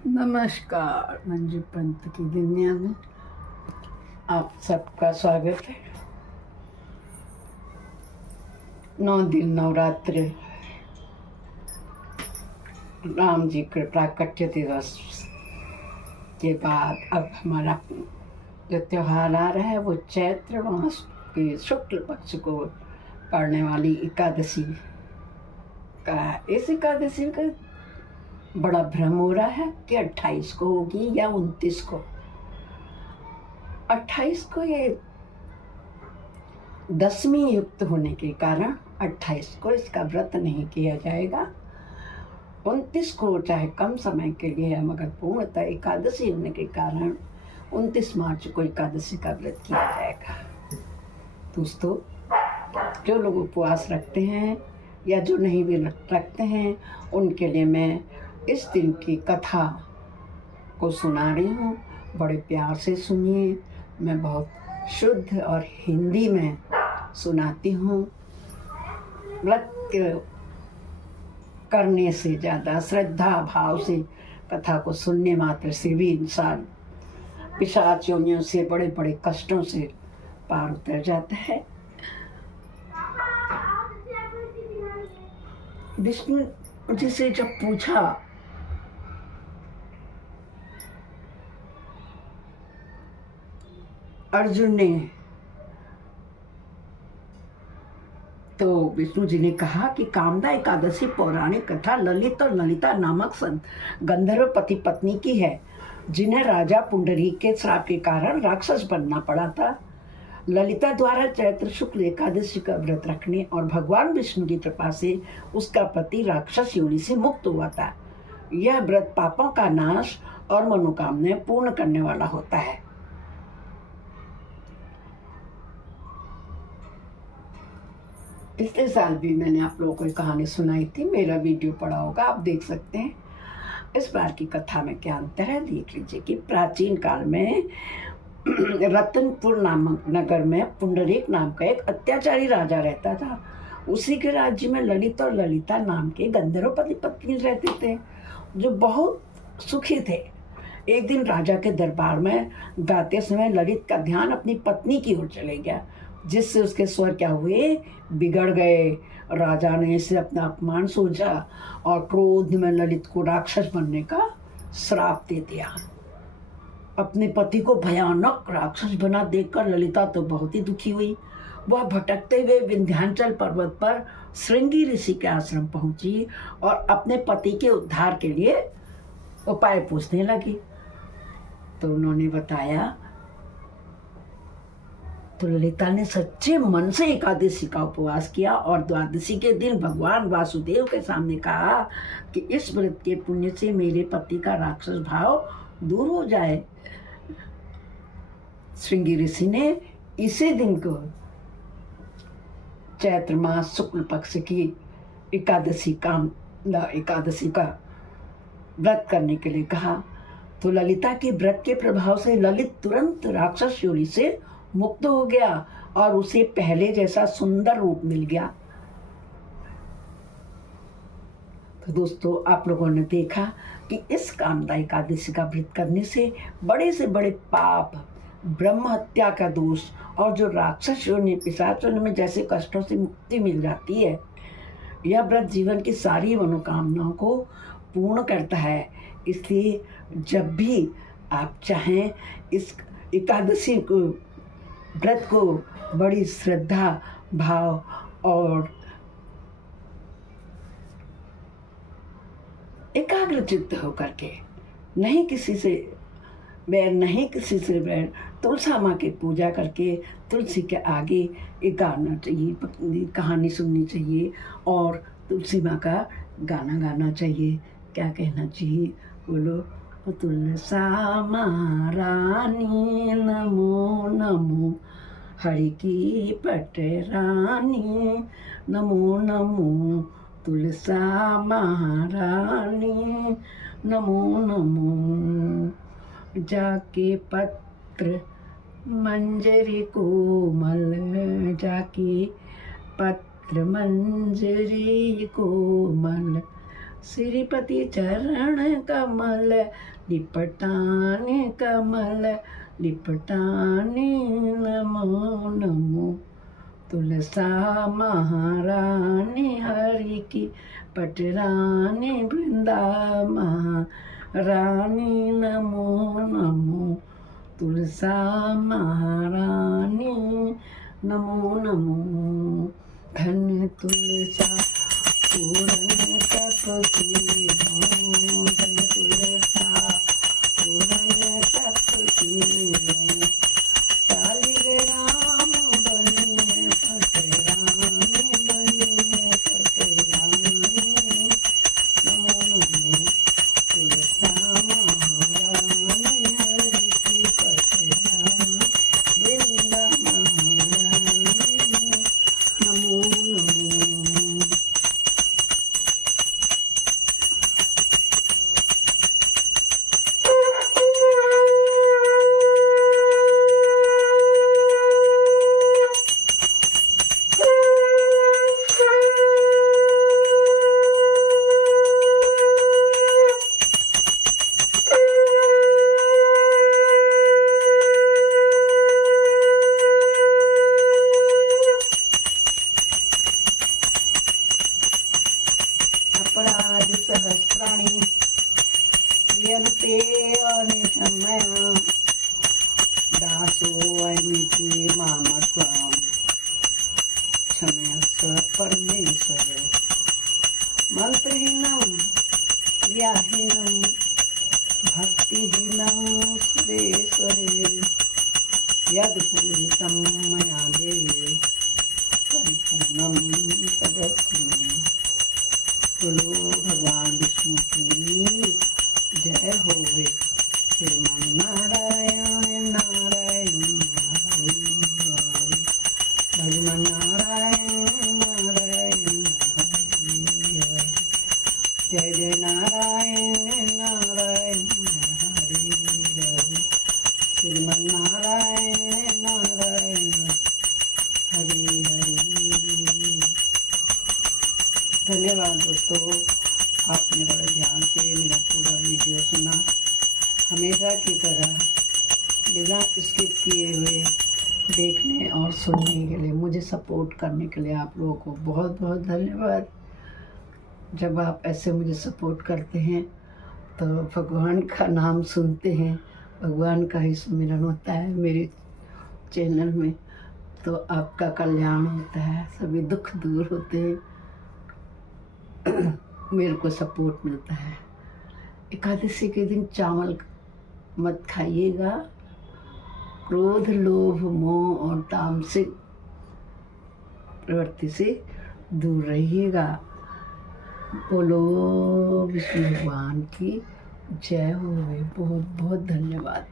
नमस्कार। मंजू पंत की दुनिया में आप सबका स्वागत है। 9 दिन नवरात्र, राम जी के प्राकट्य दिवस के बाद अब हमारा जो त्योहार आ रहा है वो चैत्र मास के शुक्ल पक्ष को पड़ने वाली एकादशी का है। इस एकादशी का बड़ा भ्रम हो रहा है कि 28 को होगी या 29 को। 28 को ये दशमी युक्त होने के कारण 28 को इसका व्रत नहीं किया जाएगा। 29 को चाहे कम समय के लिए है, मगर पूर्णतः एकादशी होने के कारण 29 मार्च को एकादशी का व्रत किया जाएगा। दोस्तों, जो लोग उपवास रखते हैं या जो नहीं भी रखते हैं, उनके लिए मैं इस दिन की कथा को सुना रही हूँ। बड़े प्यार से सुनिए। मैं बहुत शुद्ध और हिंदी में सुनाती हूँ। व्रत करने से ज़्यादा श्रद्धा भाव से कथा को सुनने मात्र से भी इंसान पिशाच योनियों से, बड़े बड़े कष्टों से पार उतर जाता है। विष्णु जी से जब पूछा अर्जुन ने, तो विष्णु जी ने कहा कि कामदा एकादशी पौराणिक कथा ललित और ललिता नामक गंधर्व पति पत्नी की है, जिन्हें राजा पुंडरीक के श्राप के कारण राक्षस बनना पड़ा था। ललिता द्वारा चैत्र शुक्ल एकादशी का व्रत रखने और भगवान विष्णु की कृपा से उसका पति राक्षस योनि से मुक्त हुआ था। यह व्रत पापों का नाश और मनोकामनाएं पूर्ण करने वाला होता है। पिछले साल भी मैंने आप लोगों को एक कहानी सुनाई थी, मेरा वीडियो पड़ा होगा, आप देख सकते हैं। इस बार की कथा में क्या अंतर है देख लीजिए। कि प्राचीन काल में रतनपुर नामक नगर में पुंडरीक नाम का एक अत्याचारी राजा रहता था। उसी के राज्य में ललित और ललिता नाम के गंधर्व पति पत्नी रहते थे, जो बहुत सुखी थे। एक दिन राजा के दरबार में गाते समय ललित का ध्यान अपनी पत्नी की ओर चले गया, जिससे उसके स्वर क्या हुए, बिगड़ गए। राजा ने इसे अपना अपमान सोचा और क्रोध में ललित को राक्षस बनने का श्राप दे दिया। अपने पति को भयानक राक्षस बना देखकर ललिता तो बहुत ही दुखी हुई। वह भटकते हुए विंध्याचल पर्वत पर श्रृंगी ऋषि के आश्रम पहुंची और अपने पति के उद्धार के लिए उपाय पूछने लगी। तो उन्होंने बताया। तो ललिता ने सच्चे मन से एकादशी का उपवास किया और द्वादशी के दिन भगवान वासुदेव के सामने कहा कि इस व्रत के पुण्य से मेरे पति का राक्षस भाव दूर हो जाए। श्रृंगी ऋषि ने इसी दिन को चैत्र मास शुक्ल पक्ष की एकादशी का व्रत करने के लिए कहा। तो ललिता के व्रत के प्रभाव से ललित तुरंत राक्षस योनि से मुक्त हो गया और उसे पहले जैसा सुंदर रूप मिल गया। तो दोस्तों, आप लोगों ने देखा कि इस कामदा एकादशी का व्रत करने से बड़े से बड़े पाप, ब्रह्म हत्या का दोष और जो राक्षस योनि, पिशाच योनि में जैसे कष्टों से मुक्ति मिल जाती है। यह व्रत जीवन की सारी मनोकामनाओं को पूर्ण करता है। इसलिए जब भी आप चाहें, इस एकादशी को व्रत को बड़ी श्रद्धा भाव और एकाग्रचित्त होकर के, नहीं किसी से बैर, तुलसा माँ की पूजा करके तुलसी के आगे एक गाना चाहिए, कहानी सुननी चाहिए और तुलसी माँ का गाना गाना चाहिए। क्या कहना चाहिए, बोलो, तुलसा माँ रानी नमो नमो, हरि की पट रानी नमो नमो, तुलसा महारानी नमो नमो। जाके पत्र मंजरी कोमल, जाके पत्र मंजरी कोमल, श्रीपति चरण कमल लिपटाने कमल लिपटाने नमो नमो तुलसा महारानी हरि की पटरानी वृंदा महारानी नमो नमो तुलसा महारानी नमो नमो धन तुलसा पूरन तप की हो धन तुलसा पूरन तप की हो शालिग्राम बनिए पटरानी बनिए पटरानी नमो नमो तुलसा महारानी हरि की पटरानी वृंदा महारानी नमो नमो। अपराध सहस्राणि क्रियन्ते अनिशमया दासोऽयमिति मामत्वं क्षमस्व परमेश्वर मंत्रहीनं क्रियाहीनं भक्तिहीनं सुरेश्वरे यद्पूजितं मया देवी परिपूर्णं तदस्मि। बोलो भगवान विष्णु की जय होवे। श्रीमान नारायण नारायण हरि हरि भजमन नारायण नारायण हरि हरि जय जय नारायण नारायण हरि हरि श्रीमान नारायण नारायण हरि हरि। धन्यवाद दोस्तों, आपने बड़े ध्यान से मेरा पूरा वीडियो सुना। हमेशा की तरह बिना स्किप किए हुए देखने और सुनने के लिए, मुझे सपोर्ट करने के लिए आप लोगों को बहुत बहुत धन्यवाद। जब आप ऐसे मुझे सपोर्ट करते हैं तो भगवान का नाम सुनते हैं, भगवान का ही सुमिरन होता है मेरे चैनल में, तो आपका कल्याण होता है, सभी दुख दूर होते हैं, मेरे को सपोर्ट मिलता है। एकादशी के दिन चावल मत खाइएगा, क्रोध लोभ मोह और तामसिक प्रवृत्ति से दूर रहिएगा। बोलो विष्णु भगवान की जय हो। बहुत बहुत धन्यवाद।